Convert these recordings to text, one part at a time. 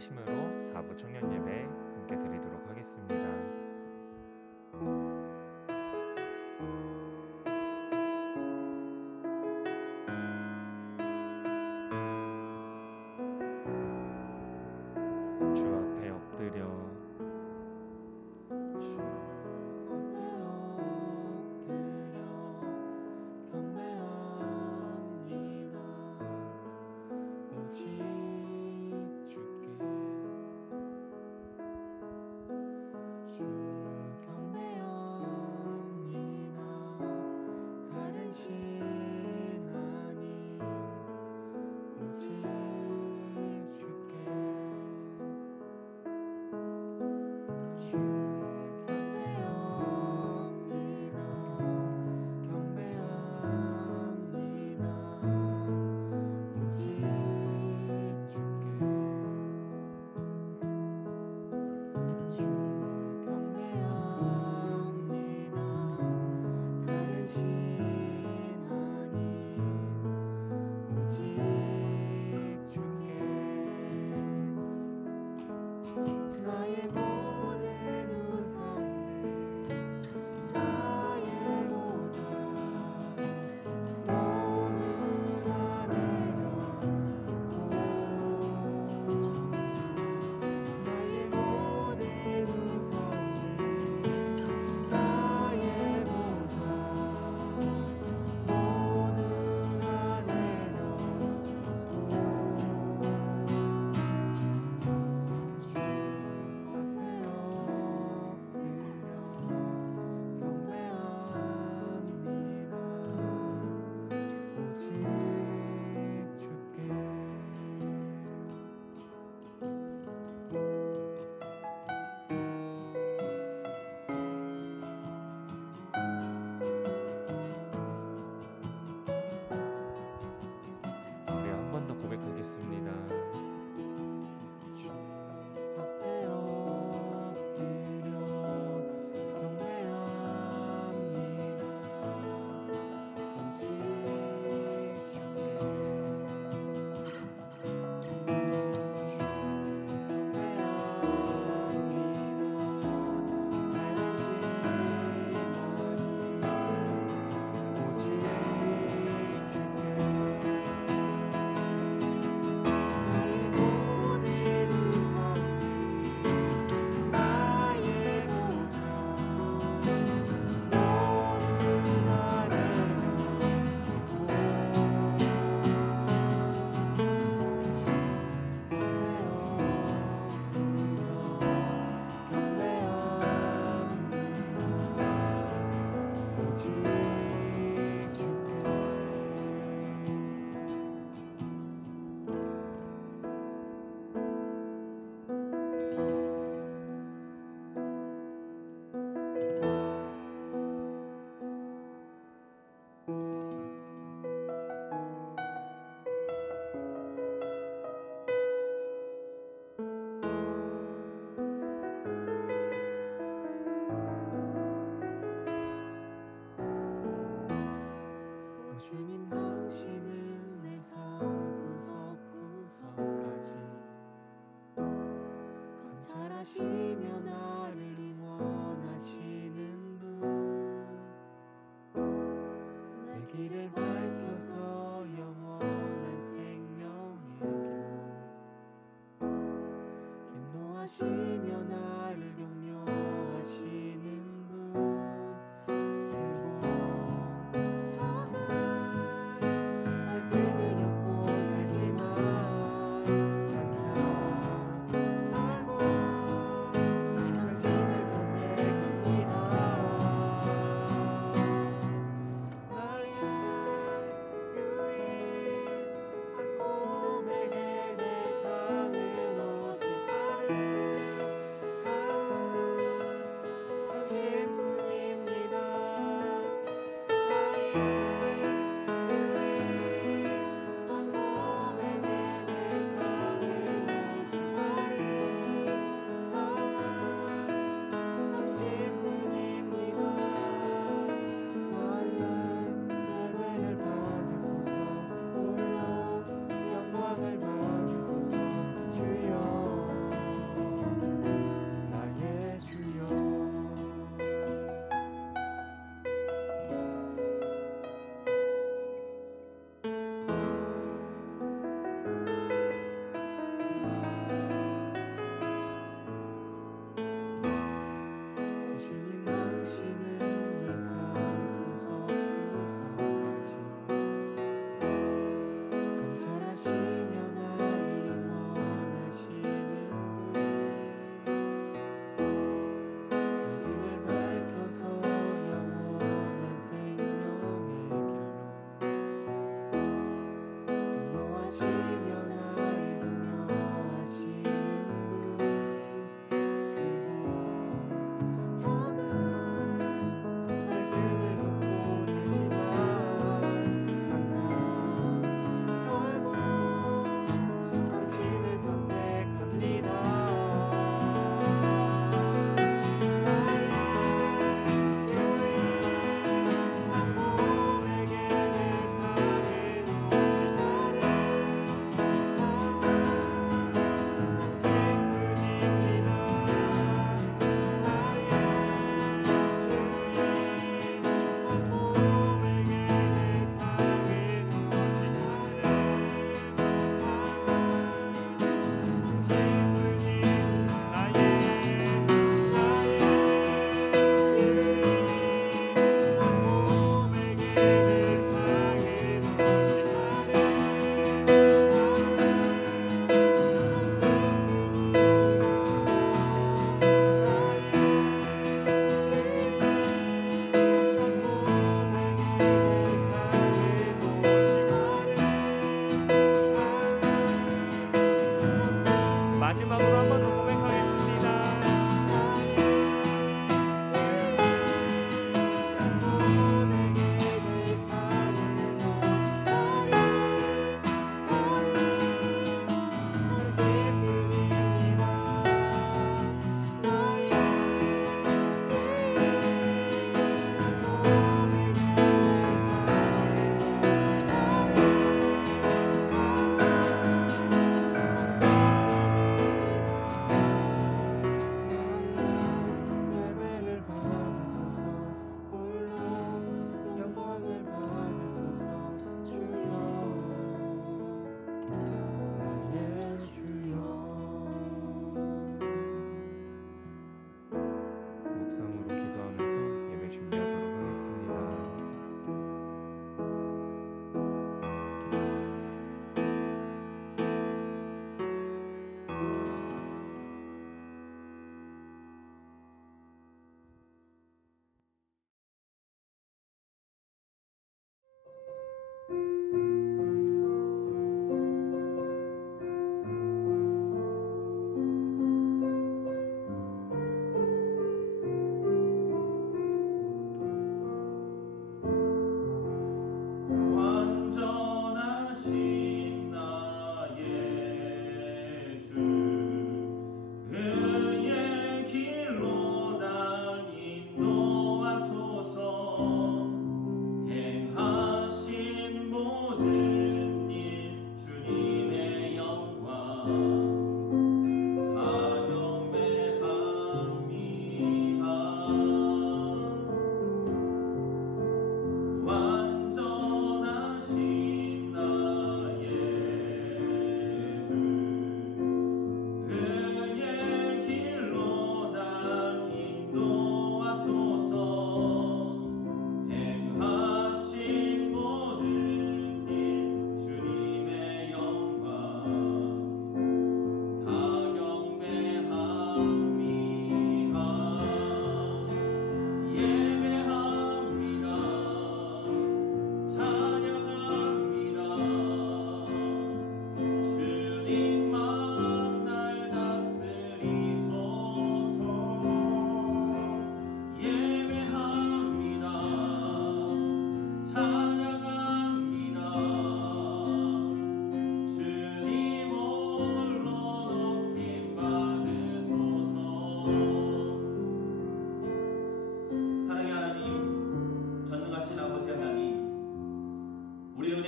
하심으로 4부 청년 예배 함께 드리도록 하겠습니다. 주 앞에 엎드려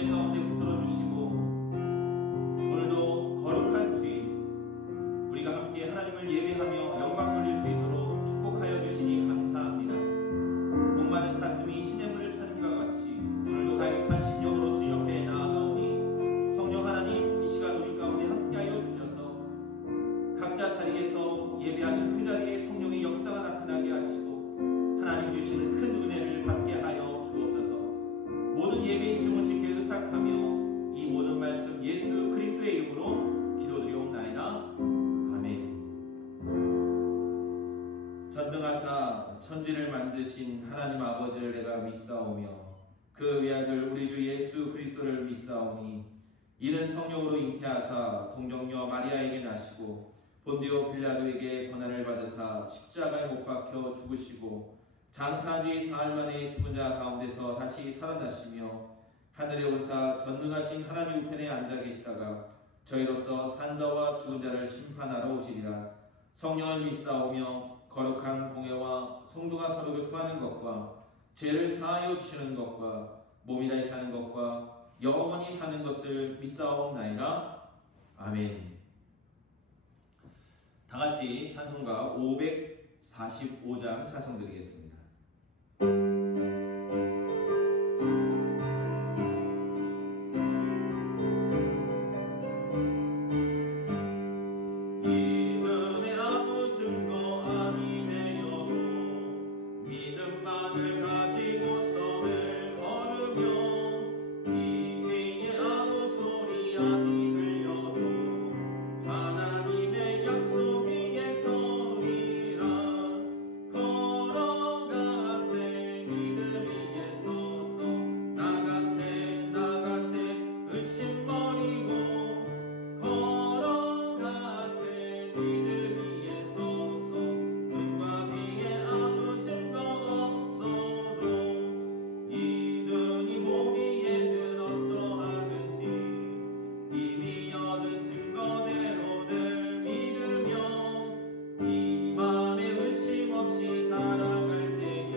예배 가운데 붙들어 주시고 오늘도 거룩한 주일 우리가 함께 하나님을 예배하며 영광 돌릴 수 있도록 축복하여 주시니 감사합니다. 목마른 사슴이 시냇물을 찾음과 같이 오늘도 갈급한 심령으로 주님 옆에 나아가오니 성령 하나님 이 시간 우리 가운데 함께하여 주셔서 각자 자리에서 예배하는 그 자리에 성령의 역사가 나타나게 하시고 하나님이 주시는 큰 은혜를 받게 하여 주옵소서. 모든 예배의 시험을 주께 의탁하며 이 모든 말씀 예수 그리스도의 이름으로 기도드리옵나이다. 아멘. 전능하사 천지를 만드신 하나님 아버지를 내가 믿사오며 그 외아들 우리 주 예수 그리스도를 믿사오니 이는 성령으로 잉태하사 동정녀 마리아에게 나시고 본디오 빌라도에게 고난을 받으사 십자가에 못 박혀 죽으시고 장사한 지 사흘 만에 죽은 자 가운데서 다시 살아나시며 하늘에 올사 전능하신 하나님 우편에 앉아 계시다가 저희로서 산자와 죽은 자를 심판하러 오시리라. 성령을 믿사오며 거룩한 공회와 성도가 서로 교통하는 것과 죄를 사하여 주시는 것과 몸이 다시 사는 것과 영원히 사는 것을 믿사옵나이다. 아멘. 다같이 찬송가 545장 찬송드리겠습니다. 이는의 아무 증거 아니매여도 믿음만을 가지고 선을 걸으며 이 뒤에 아무 소리 아니 들려도 하나님의 약속 위에 서리라. 걸어가세 믿음 위에 서서 나가세 나가세 의심 버리고 걸어가세 믿음 위에 서서 눈과 귀에 아무 증거 없어도 이 눈이 보기에는 어떠하든지 이미 얻은 증거대로 늘 믿으며 이 맘에 의심 없이 살아갈 때에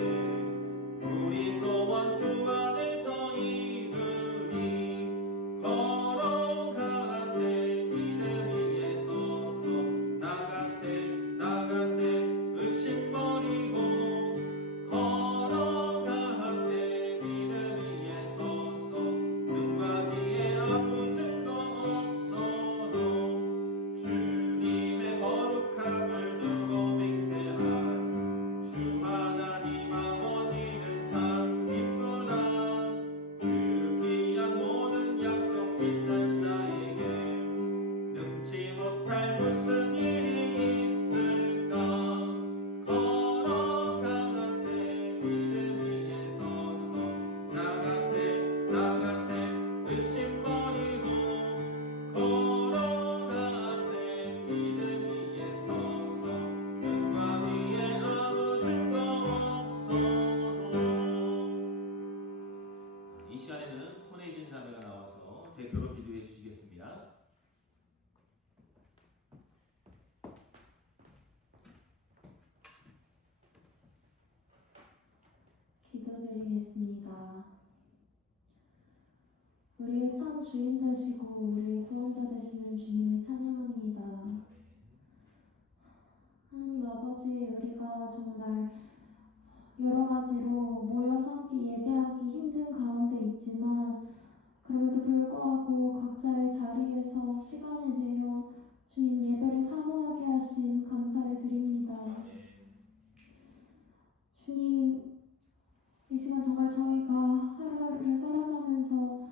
우리 소원 주 안에서 이루리. 걸어가세 믿음 위에 서서 나가세 나가세 의심 버리고 걸어가세 믿음 위에 서서 눈과 귀에 아무 증거 없어도 주님의 거룩함을 두고 맹세한 주 하나님 아버지는 참 기쁘다. 그 귀한 모든 약속 믿는 자에게 능치 못할 무슨 일이 있을까. 걸어가세 믿음 위에 서서 나가세 나가세 의심 버리고 걸어가세 믿음 위에 서서 눈과 귀에 아무 증거 없어도. 이 시간에는 손혜진 자매가 나와서 대표로 기도해 주시겠습니다. 기도드리겠습니다. 우리의 참 주인 되시고 우리의 구원자 되시는 주님을 찬양합니다. 하나님 아버지, 우리가 정말 여러 가지로 모여서 함께 예배하기 힘든 가운데 있지만 그럼에도 불구하고 각자의 자리에서 시간을 내어 주님 예배를 사모하게 하신 감사를 드립니다. 주님, 이 시간 정말 저희가 하루하루를 살아가면서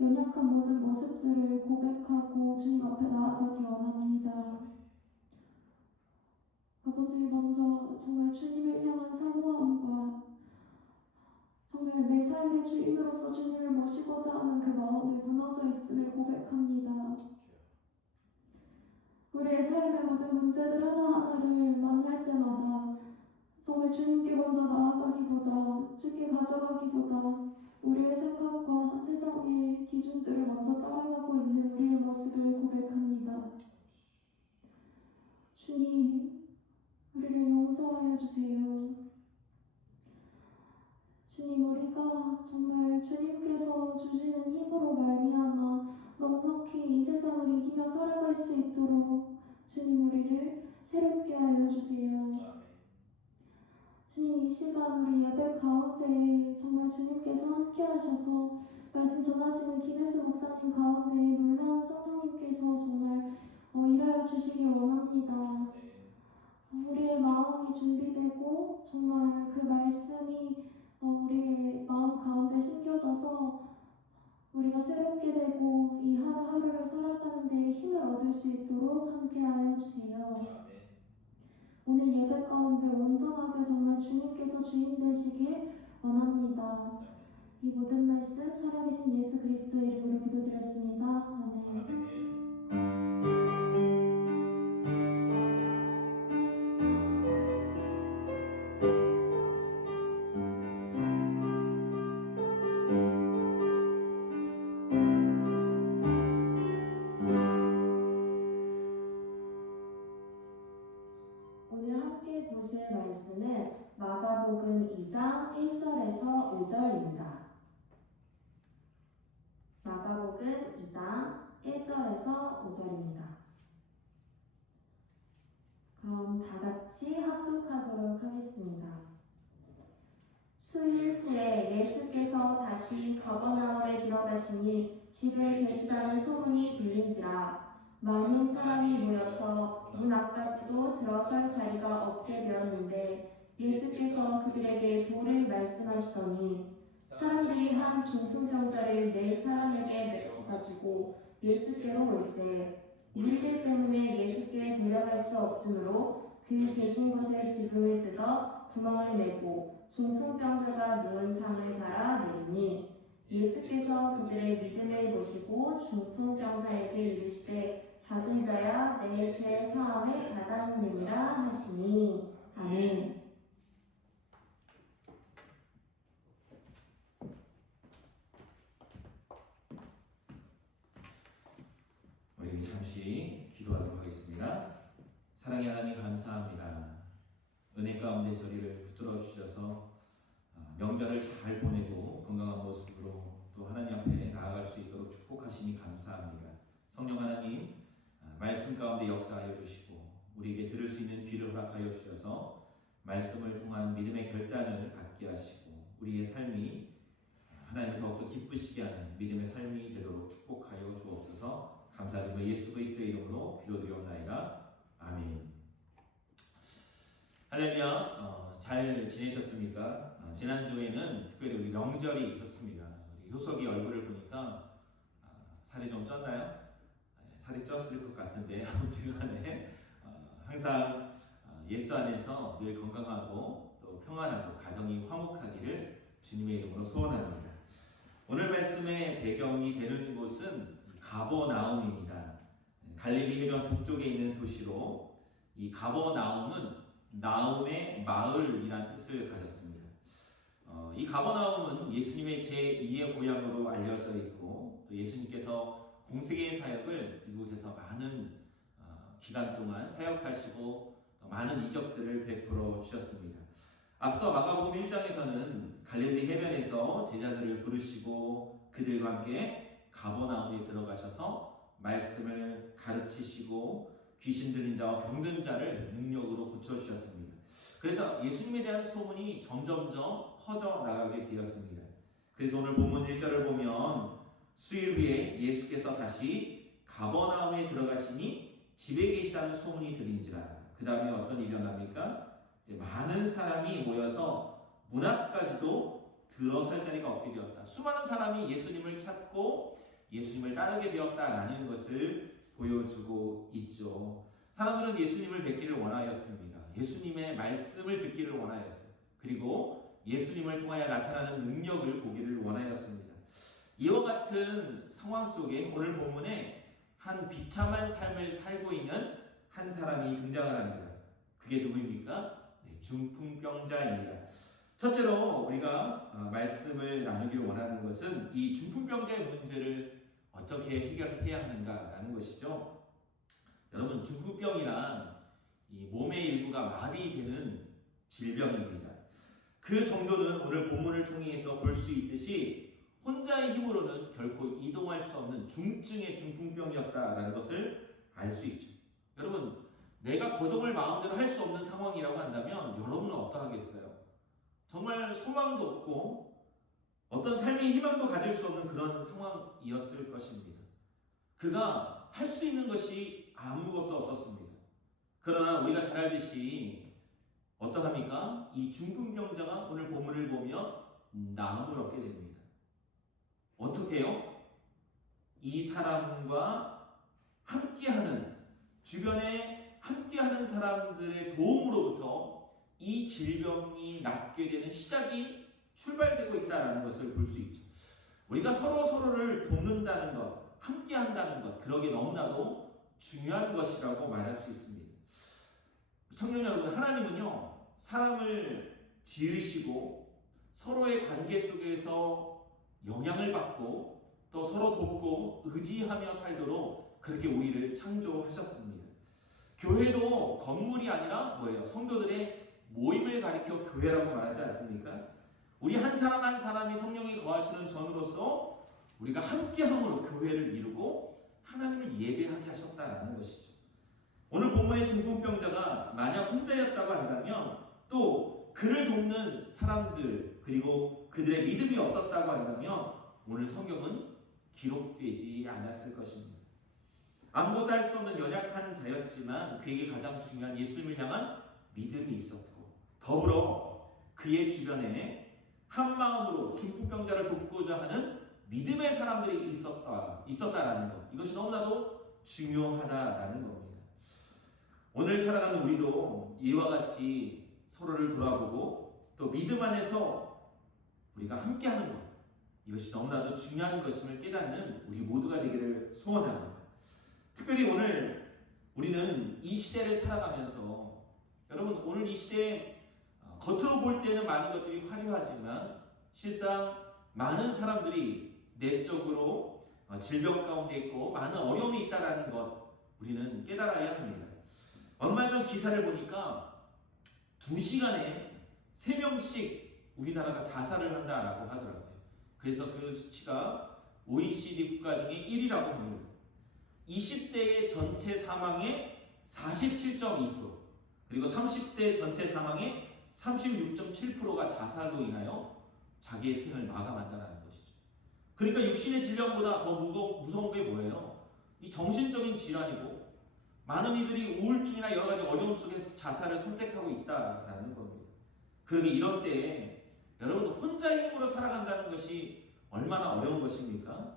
연약한 모든 모습들을 고백하고 주님 앞에 나아가기 원합니다. 아버지, 먼저 정말 주님을 향한 사모함과 정말 내 삶의 주인으로서 주님을 모시고자 하는 그 마음이 무너져 있음을 고백합니다. 우리의 삶의 모든 문제들 하나하나를 만날 때마다 정말 주님께 먼저 나아가기보다, 주께 가져가기보다 우리의 생각과 세상의 기준들을 먼저 따라가고 있는 우리의 모습을 고백합니다. 주님, 우리를 용서하여 주세요. 주님, 우리가 정말 주님께서 주시는 힘으로 말미암아 넉넉히 이 세상을 이기며 살아갈 수 있도록 주님, 우리를 새롭게 하여 주세요. 주님, 이 시간 우리 예배 가운데 정말 주님께서 함께 하셔서 말씀 전하시는 김혜수 목사님 가운데 놀라운 성령님께서 정말 일하여 주시길 원합니다. 우리의 마음이 준비되고 정말 그 말씀이 우리의 마음 가운데 심겨져서 우리가 새롭게 되고 이 하루하루를 살아가는 데 힘을 얻을 수 있도록 함께하여 주세요. 오늘 예배 가운데 온전하게 정말 주님께서 주인 되시길 원합니다. 이 모든 말씀 살아계신 예수 그리스도의 이름으로 기도드렸습니다. 아멘. 오늘 함께 보실 말씀은 마가복음 2장 1절에서 5절입니다. 마가복음 2장 1절에서 5절입니다. 그럼 다 같이 합독하도록 하겠습니다. 수일 후에 예수께서 다시 가버나움에 들어가시니 집에 계시다는 소문이 들린지라 많은 사람이 모여서 문 앞까지도 들어설 자리가 없게 되었는데 예수께서 그들에게 도를 말씀하시더니 사람들이 한 중풍병자를 네 사람에게 메어가지고 예수께로 올세 무리들 때문에 예수께 데려갈 수 없으므로 그 계신 곳에 지붕을 뜯어 구멍을 내고 중풍병자가 누운 상을 달아 내리니 예수께서 그들의 믿음을 보시고 중풍병자에게 이르시되 작은 자야 내 죄 사함을 받았느니라 하시니 아멘. 우리 잠시 기도하도록 하겠습니다. 사랑의 하나님 감사합니다. 은혜 가운데 저희를 붙들어 주셔서 명절을 잘 보내고 건강한 모습으로 또 하나님 앞에 나아갈 수 있도록 축복하시니 감사합니다. 성령 하나님 말씀 가운데 역사하여 주시고 우리에게 들을 수 있는 귀를 허락하여 주셔서 말씀을 통한 믿음의 결단을 갖게 하시고 우리의 삶이 하나님을 더욱더 기쁘시게 하는 믿음의 삶이 되도록 축복하여 주옵소서. 감사드리며 예수 그리스도의 이름으로 기도드리옵나이다. 아멘. 할렐루야. 잘 지내셨습니까? 지난주에는 특별히 우리 명절이 있었습니다. 우리 효석이 얼굴을 보니까 살이 좀 쪘나요? 살이 쪘을 것 같은데 아무튼 간에 항상 예수 안에서 늘 건강하고 또 평안하고 가정이 화목하기를 주님의 이름으로 소원합니다. 오늘 말씀의 배경이 되는 곳은 가버나움입니다. 갈릴리 해변 북쪽에 있는 도시로 이 가버나움은 나움의 마을이란 뜻을 가졌습니다. 이 가버나움은 예수님의 제2의 고향으로 알려져 있고 또 예수님께서 공생의 사역을 이곳에서 많은 기간 동안 사역하시고 많은 이적들을 베풀어 주셨습니다. 앞서 마가복음 1장에서는 갈릴리 해변에서 제자들을 부르시고 그들과 함께 가버나움에 들어가셔서 말씀을 가르치시고 귀신 들린 자와 병든 자를 능력으로 고쳐주셨습니다. 그래서 예수님에 대한 소문이 점점점 퍼져나가게 되었습니다. 그래서 오늘 본문 1절을 보면 수일 후에 예수께서 다시 가버나움에 들어가시니 집에 계시다는 소문이 들린지라. 그 다음에 어떤 일이 일어납니까? 이제 많은 사람이 모여서 문 앞까지도 들어설 자리가 없게 되었다. 수많은 사람이 예수님을 찾고 예수님을 따르게 되었다라는 것을 보여주고 있죠. 사람들은 예수님을 뵙기를 원하였습니다. 예수님의 말씀을 듣기를 원하였어요. 그리고 예수님을 통하여 나타나는 능력을 보기를 원하였습니다. 이와 같은 상황 속에 오늘 본문에 한 비참한 삶을 살고 있는 한 사람이 등장을 합니다. 그게 누구입니까? 네, 중풍병자입니다. 첫째로 우리가 말씀을 나누기를 원하는 것은 이 중풍병자의 문제를 어떻게 해결해야 하는가라는 것이죠. 여러분, 중풍병이란 이 몸의 일부가 마비되는 질병입니다. 그 정도는 오늘 본문을 통해서 볼 수 있듯이 혼자의 힘으로는 결코 이동할 수 없는 중증의 중풍병이었다라는 것을 알 수 있죠. 여러분, 내가 거동을 마음대로 할 수 없는 상황이라고 한다면 여러분은 어떠하겠어요? 정말 소망도 없고 어떤 삶의 희망도 가질 수 없는 그런 상황이었을 것입니다. 그가 할 수 있는 것이 아무것도 없었습니다. 그러나 우리가 잘 알듯이 어떠합니까? 이 중풍병자가 오늘 본문을 보면 나음을 얻게 됩니다. 어떻게 해요? 이 사람과 함께하는, 주변에 함께하는 사람들의 도움으로부터 이 질병이 낫게 되는 시작이 출발되고 있다는 것을 볼 수 있죠. 우리가 서로를 돕는다는 것, 함께한다는 것, 그러기에 너무나도 중요한 것이라고 말할 수 있습니다. 청년 여러분, 하나님은요, 사람을 지으시고 서로의 관계 속에서 영향을 받고 또 서로 돕고 의지하며 살도록 그렇게 우리를 창조하셨습니다. 교회도 건물이 아니라 뭐예요? 성도들의 모임을 가리켜 교회라고 말하지 않습니까? 우리 한 사람 한 사람이 성령이 거하시는 전으로서 우리가 함께함으로 교회를 이루고 하나님을 예배하게 하셨다는 것이죠. 오늘 본문의 중풍병자가 만약 혼자였다고 한다면 또 그를 돕는 사람들 그리고 그들의 믿음이 없었다고 한다면 오늘 성경은 기록되지 않았을 것입니다. 아무것도 할 수 없는 연약한 자였지만 그에게 가장 중요한 예수님을 향한 믿음이 있었고 더불어 그의 주변에 한 마음으로 중풍병자를 돕고자 하는 믿음의 사람들이 있었다라는 것, 이것이 너무나도 중요하다라는 겁니다. 오늘 살아가는 우리도 이와 같이 서로를 돌아보고 또 믿음 안에서 우리가 함께하는 것, 이것이 너무나도 중요한 것임을 깨닫는 우리 모두가 되기를 소원합니다. 특별히 오늘 우리는 이 시대를 살아가면서 여러분, 오늘 이 시대에 겉으로 볼 때는 많은 것들이 화려하지만 실상 많은 사람들이 내적으로 질병 가운데 있고 많은 어려움이 있다는 것 우리는 깨달아야 합니다. 얼마 전 기사를 보니까 2시간에 3명씩 우리나라가 자살을 한다라고 하더라고요. 그래서 그 수치가 OECD 국가 중에 1위라고 합니다. 20대의 전체 사망의 47.2%, 그리고 30대 전체 사망의 36.7%가 자살로 인하여 자기의 생을 마감한다는 것이죠. 그러니까 육신의 질병보다 더 무서운 게 뭐예요? 이 정신적인 질환이고 많은 이들이 우울증이나 여러 가지 어려움 속에서 자살을 선택하고 있다는 겁니다. 그러게 이런 때에 여러분 혼자의 힘으로 살아간다는 것이 얼마나 어려운 것입니까?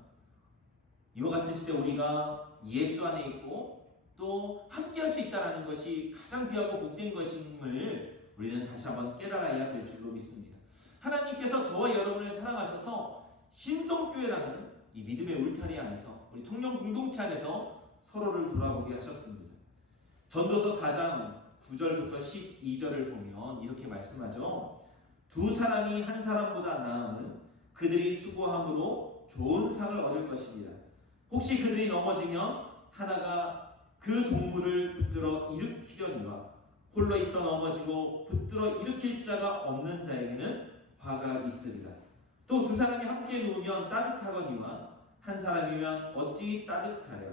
이와 같은 시대 우리가 예수 안에 있고 또 함께할 수 있다는 것이 가장 귀하고 복된 것임을 우리는 다시 한번 깨달아야 될 줄로 믿습니다. 하나님께서 저와 여러분을 사랑하셔서 신성교회라는 이 믿음의 울타리 안에서 우리 청년 공동체 안에서 서로를 돌아보게 하셨습니다. 전도서 4장 9절부터 12절을 보면 이렇게 말씀하죠. 두 사람이 한 사람보다 나음은 그들이 수고함으로 좋은 상을 얻을 것입니다. 혹시 그들이 넘어지면 하나가 그 동물을 붙들어 일으키려니와 홀로 있어 넘어지고 붙들어 일으킬 자가 없는 자에게는 화가 있으리라. 또 두 사람이 함께 누우면 따뜻하거니와 한 사람이면 어찌 따뜻하랴.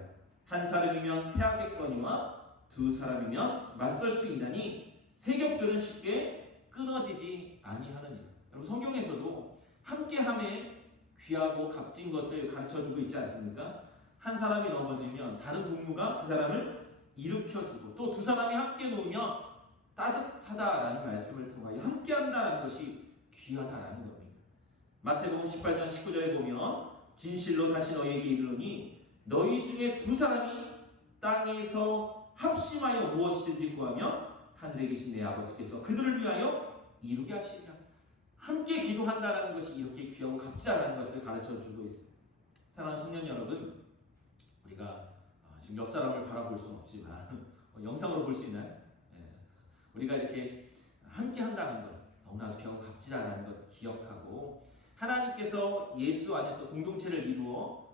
한 사람이면 패하겠거니와 두 사람이면 맞설 수 있나니 세격줄은 쉽게 끊어지지 아니하느니라. 여러분 성경에서도 함께함에 귀하고 값진 것을 가르쳐주고 있지 않습니까? 한 사람이 넘어지면 다른 동무가 그 사람을 일으켜주고 또 두 사람이 함께 누우면 따뜻하다라는 말씀을 통하여 함께한다는 것이 귀하다라는 겁니다. 마태복음 18장 19절에 보면 진실로 다시 너희에게 이르노니 너희 중에 두 사람이 땅에서 합심하여 무엇이든지 구하면 하늘에 계신 내 아버지께서 그들을 위하여 이루게 하시리라. 함께 기도한다는 것이 이렇게 귀하고 값지다라는 것을 가르쳐주고 있습니다. 사랑하는 청년 여러분, 우리가 지금 옆 사람을 바라볼 수는 없지만 영상으로 볼 수 있나요? 우리가 이렇게 함께 한다는 것 너무나도 귀하고 값지다라는 것 기억하고 하나님께서 예수 안에서 공동체를 이루어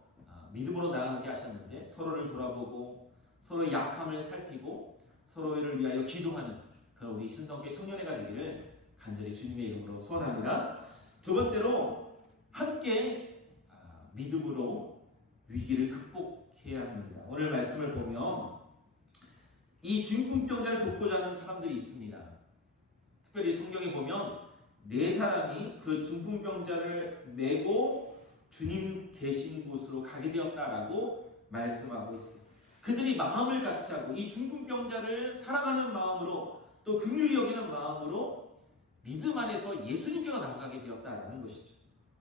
믿음으로 나아가게 하셨는데 서로를 돌아보고 서로의 약함을 살피고 서로를 위하여 기도하는 그런 우리 신성교회 청년회가 되기를 간절히 주님의 이름으로 소원합니다. 두 번째로 함께 믿음으로 위기를 극복해야 합니다. 오늘 말씀을 보면 이 중풍병자를 돕고자 하는 사람들이 있습니다. 특별히 성경에 보면 네 사람이 그 중풍병자를 메고 주님 계신 곳으로 가게 되었다라고 말씀하고 있어요. 그들이 마음을 같이 하고 이 중풍병자를 사랑하는 마음으로 또 긍휼히 여기는 마음으로 믿음 안에서 예수님께로 나아가게 되었다라는 것이죠.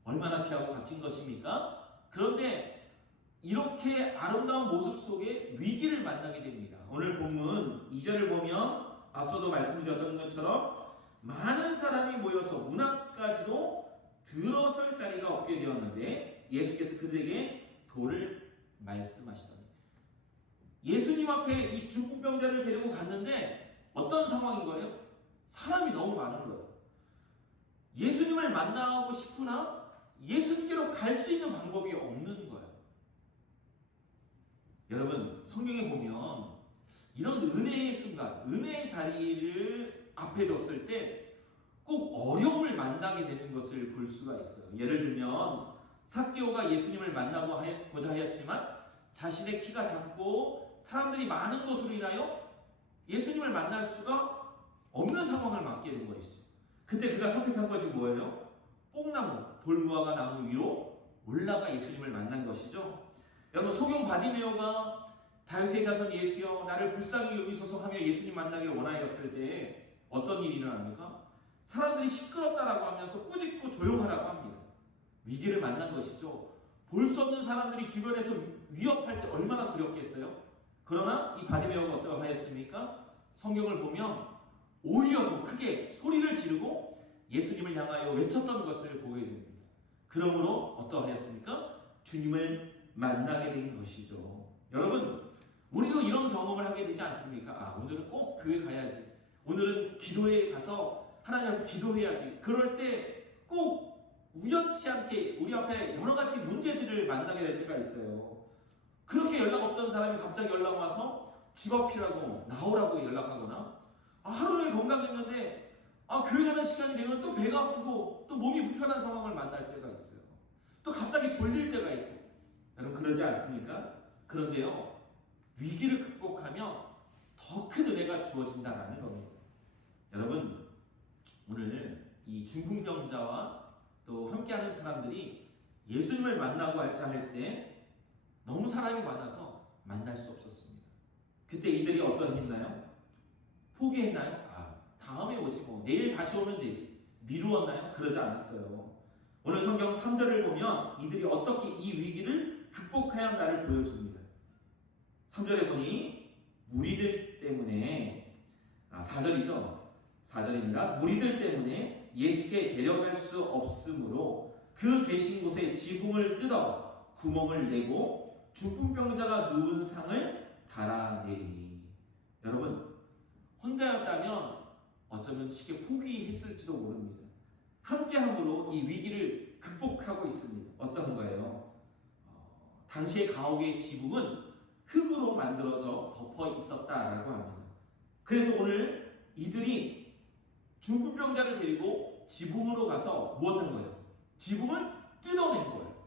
얼마나 귀하고 값진 것입니까? 그런데 이렇게 아름다운 모습 속에 위기를 만나게 됩니다. 오늘 본문 2절을 보면 앞서도 말씀드렸던 것처럼 많은 사람이 모여서 문 앞까지도 들어설 자리가 없게 되었는데 예수께서 그들에게 도를 말씀하시더니 예수님 앞에 이 중풍병자를 데리고 갔는데 어떤 상황인 거예요? 사람이 너무 많은 거예요. 예수님을 만나고 싶으나 예수님께로 갈 수 있는 방법이 없는 거예요. 여러분 성경에 보면 이런 은혜의 순간, 은혜의 자리를 앞에 뒀을 때 꼭 어려움을 만나게 되는 것을 볼 수가 있어요. 예를 들면 삭개오가 예수님을 만나고자 하였지만 자신의 키가 작고 사람들이 많은 것으로 인하여 예수님을 만날 수가 없는 상황을 맞게 된 것이죠. 그때 그가 선택한 것이 뭐예요? 뽕나무, 돌무화과 나무 위로 올라가 예수님을 만난 것이죠. 여러분 소경 바디메오가 다윗의 자손 예수여 나를 불쌍히 여기소서 하며 예수님 만나기를 원하였을 때 어떤 일이 일어납니까? 사람들이 시끄럽다라고 하면서 꾸짖고 조용하라고 합니다. 위기를 만난 것이죠. 볼 수 없는 사람들이 주변에서 위협할 때 얼마나 두렵겠어요? 그러나 이 바디메오가 어떠하였습니까? 성경을 보면 오히려 더 크게 소리를 지르고 예수님을 향하여 외쳤던 것을 보게 됩니다. 그러므로 어떠하였습니까? 주님을 만나게 된 것이죠. 여러분 우리도 이런 경험을 하게 되지 않습니까? 오늘은 꼭 교회 가야지. 오늘은 기도회에 가서 하나님 앞에 기도해야지. 그럴 때 꼭 우연치 않게 우리 앞에 여러 가지 문제들을 만나게 될 때가 있어요. 그렇게 연락 없던 사람이 갑자기 연락 와서 집 앞이라고 나오라고 연락하거나 하루를 건강했는데 교회 가는 시간이 되면 또 배가 아프고 또 몸이 불편한 상황을 만날 때가 있어요. 또 갑자기 졸릴 때가 있고. 여러분 그러지 않습니까? 그런데요 위기를 극복하면 더 큰 은혜가 주어진다라는 겁니다. 여러분 오늘 이 중풍병자와 또 함께하는 사람들이 예수님을 만나고 할 때 너무 사람이 많아서 만날 수 없었습니다. 그때 이들이 어떠했나요? 포기했나요? 다음에 오지 뭐 내일 다시 오면 되지. 미루었나요? 그러지 않았어요. 오늘 성경 3절을 보면 이들이 어떻게 이 위기를 극복해야 한다를 보여줍니다. 3절에 보니 무리들 때문에 4절이죠. 4절입니다. 무리들 때문에 예수께 데려갈 수 없으므로 그 계신 곳에 지붕을 뜯어 구멍을 내고 중풍병자가 누운 상을 달아내리. 여러분 혼자였다면 어쩌면 쉽게 포기했을지도 모릅니다. 함께함으로 이 위기를 극복하고 있습니다. 어떤 거예요? 당시의 가옥의 지붕은 흙으로 만들어져 덮어 있었다라고 합니다. 그래서 오늘 이들이 중풍병자를 데리고 지붕으로 가서 무엇한 거예요? 지붕을 뜯어낸 거예요.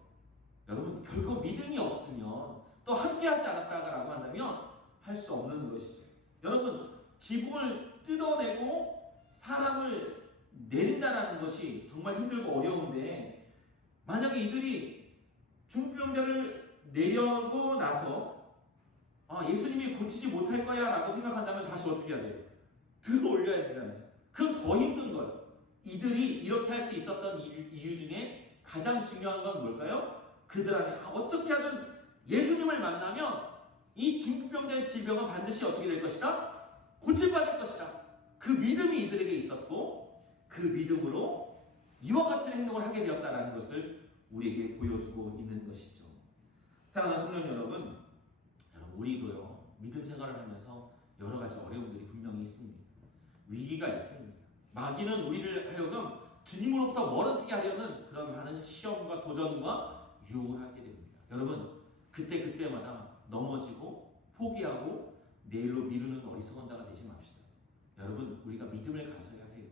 여러분 결코 믿음이 없으면 또 함께하지 않았다라고 한다면 할 수 없는 것이죠. 여러분 지붕을 뜯어내고 사람을 내린다는 것이 정말 힘들고 어려운데 만약에 이들이 중풍병자를 내려고 나서 예수님이 고치지 못할 거야 라고 생각한다면 다시 어떻게 해야 돼요? 들어 올려야 되잖아요. 그건 더 힘든 거예요. 이들이 이렇게 할 수 있었던 이유 중에 가장 중요한 건 뭘까요? 그들 안에 어떻게 하든 예수님을 만나면 이 중풍병자의 질병은 반드시 어떻게 될 것이다? 고침받을 것이다. 그 믿음이 이들에게 있었고 그 믿음으로 이와 같은 행동을 하게 되었다는 것을 우리에게 보여주고 있는 것이죠. 사랑하는 청년 여러분, 우리도요 믿음 생활을 하면서 여러 가지 어려움들이 분명히 있습니다. 위기가 있습니다. 마귀는 우리를 하여금 주님으로부터 멀어지게 하려는 그런 많은 시험과 도전과 유혹을 하게 됩니다. 여러분 그때마다 넘어지고 포기하고 내일로 미루는 어리석은 자가 되지 맙시다. 여러분 우리가 믿음을 가져야 해요.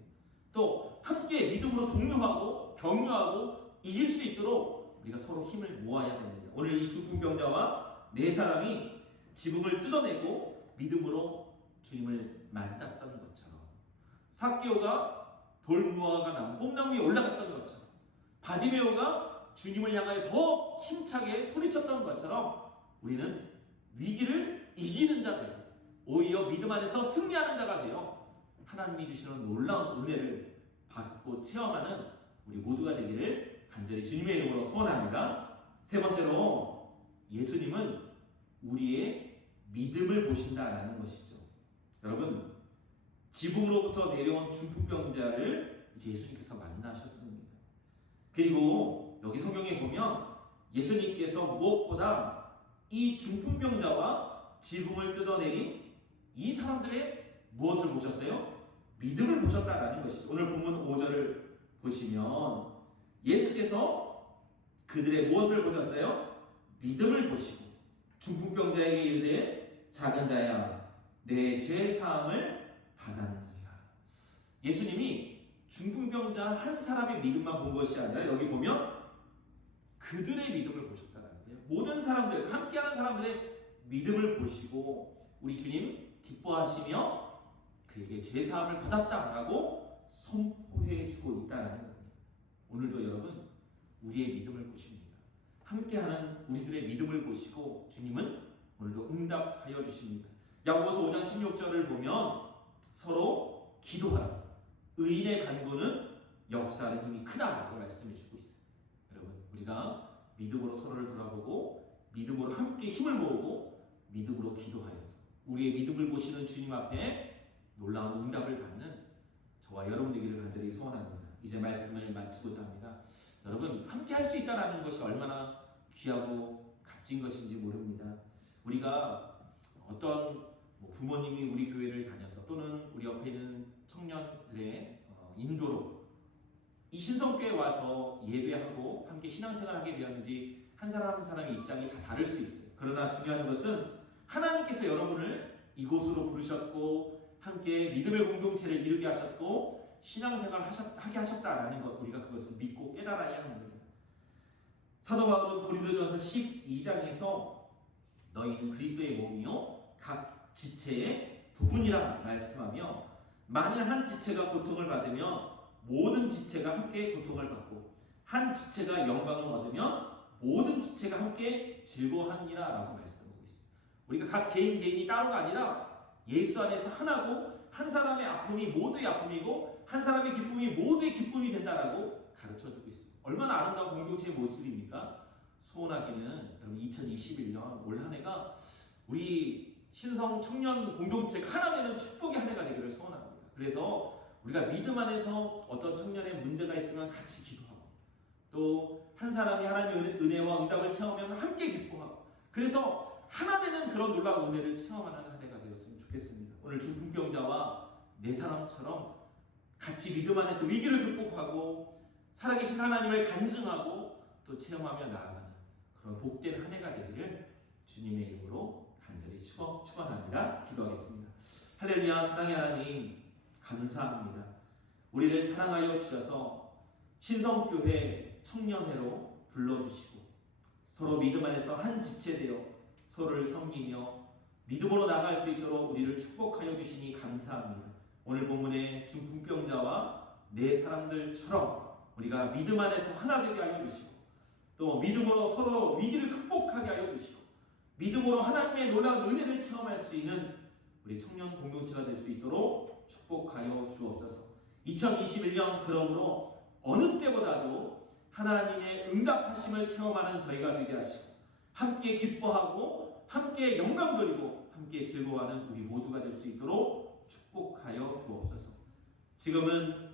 또 또 함께 믿음으로 독려하고 격려하고 이길 수 있도록 우리가 서로 힘을 모아야 됩니다. 오늘 이 중풍병자와 네 사람이 지붕을 뜯어내고 믿음으로 주님을 만났던 것처럼, 삭개오가 돌무화가 나무 뽕나무 위에 올라갔던 것처럼, 바디메오가 주님을 향하여 더 힘차게 소리쳤던 것처럼 우리는 위기를 이기는 자 되고 오히려 믿음 안에서 승리하는 자가 되어 하나님이 주시는 놀라운 은혜를 받고 체험하는 우리 모두가 되기를 간절히 주님의 이름으로 소원합니다. 세 번째로, 예수님은 우리의 믿음을 보신다라는 것이죠. 여러분, 지붕으로부터 내려온 중풍병자를 이제 예수님께서 만나셨습니다. 그리고 여기 성경에 보면 예수님께서 무엇보다 이 중풍병자와 지붕을 뜯어내린 이 사람들의 무엇을 보셨어요? 믿음을 보셨다라는 것이죠. 오늘 본문 5절을 보시면 예수께서 그들의 무엇을 보셨어요? 믿음을 보시고 중풍병자에게 이르되 작은 자야 내 죄 사함을 받았느니라. 예수님이 중풍병자 한 사람의 믿음만 본 것이 아니라 여기 보면 그들의 믿음을 보셨다는데요. 모든 사람들, 함께하는 사람들의 믿음을 보시고 우리 주님 기뻐하시며 그에게 죄 사함을 받았다라고 선포해 주고 있다는 겁니다. 오늘도 여러분 우리의 믿음을 보십니다. 함께하는 우리들의 믿음을 보시고 주님은 오늘도 응답하여 주십니다. 야고보서 5장 16절을 보면 서로 기도하라. 의인의 간구는 역사하는 힘이 크다라고 말씀해 주고 있어요. 여러분, 우리가 믿음으로 서로를 돌아보고 믿음으로 함께 힘을 모으고 믿음으로 기도하여서 우리의 믿음을 보시는 주님 앞에 놀라운 응답을 받는 저와 여러분 되기를 간절히 소원합니다. 이제 말씀을 마치고자 합니다. 여러분, 함께 할 수 있다는 것이 얼마나 귀하고 값진 것인지 모릅니다. 우리가 어떤 부모님이 우리 교회를 다녀서 또는 우리 옆에 있는 청년들의 인도로 이 신성교회에 와서 예배하고 함께 신앙생활하게 되었는지 한 사람 한 사람의 입장이 다 다를 수 있어요. 그러나 중요한 것은 하나님께서 여러분을 이곳으로 부르셨고 함께 믿음의 공동체를 이루게 하셨고 신앙생활을 하게 하셨다라는 것, 우리가 그것을 믿고 깨달아야 합니다. 사도 바울은 고린도전서 12장에서 너희는 그리스도의 몸이요 각 지체의 부분이라 말씀하며 만일 한 지체가 고통을 받으면 모든 지체가 함께 고통을 받고 한 지체가 영광을 얻으면 모든 지체가 함께 즐거워하느니라 라고 말씀하고 있습니다. 우리가 각 개인이 따로가 아니라 예수 안에서 하나고 한 사람의 아픔이 모두의 아픔이고 한 사람의 기쁨이 모두의 기쁨이 된다라고 가르쳐주고 있습니다. 얼마나 아름다운 공동체의 모습입니까? 소원하기는 여러분 2021년 올 한 해가 우리 신성 청년 공동체가 하나 되는 축복의 한 해가 되기를 소원합니다. 그래서 우리가 믿음 안에서 어떤 청년의 문제가 있으면 같이 기도하고 또 한 사람이 하나님의 은혜와 응답을 체험하면 함께 기뻐하고 그래서 하나 되는 그런 놀라운 은혜를 체험하는 한 해가 되었으면 좋겠습니다. 오늘 중풍병자와 네 사람처럼 같이 믿음 안에서 위기를 극복하고 살아계신 하나님을 간증하고 또 체험하며 나아가는 그런 복된 한 해가 되기를 주님의 이름으로 간절히 축원합니다. 기도하겠습니다. 할렐루야. 사랑의 하나님 감사합니다. 우리를 사랑하여 주셔서 신성교회 청년회로 불러주시고 서로 믿음 안에서 한 지체되어 서로를 섬기며 믿음으로 나아갈 수 있도록 우리를 축복하여 주시니 감사합니다. 오늘 본문의 중풍병자와 네 사람들처럼 우리가 믿음 안에서 하나 되게 하여 주시고 또 믿음으로 서로 위기를 극복하게 하여 주시고 믿음으로 하나님의 놀라운 은혜를 체험할 수 있는 우리 청년 공동체가 될 수 있도록 축복하여 주옵소서. 2021년 그러므로 어느 때보다도 하나님의 응답하심을 체험하는 저희가 되게 하시고 함께 기뻐하고 함께 영광 돌리고 함께 즐거워하는 우리 모두가 될 수 있도록 축복하여 주옵소서. 지금은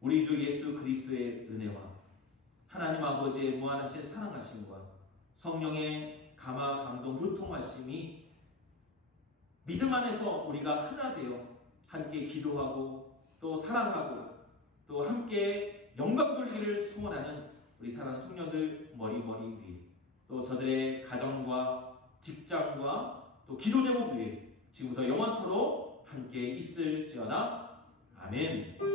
우리 주 예수 그리스도의 은혜와 하나님 아버지의 무한하신 사랑하심과 성령의 감화 감동 교통하심이 믿음 안에서 우리가 하나 되어 함께 기도하고 또 사랑하고 또 함께 영광 돌리기를 소원하는 우리 사랑하는 청년들 머리머리 위에 또 저들의 가정과 직장과 또 기도 제목 위에 지금부터 영원토록 함께 있을지어다. 아멘.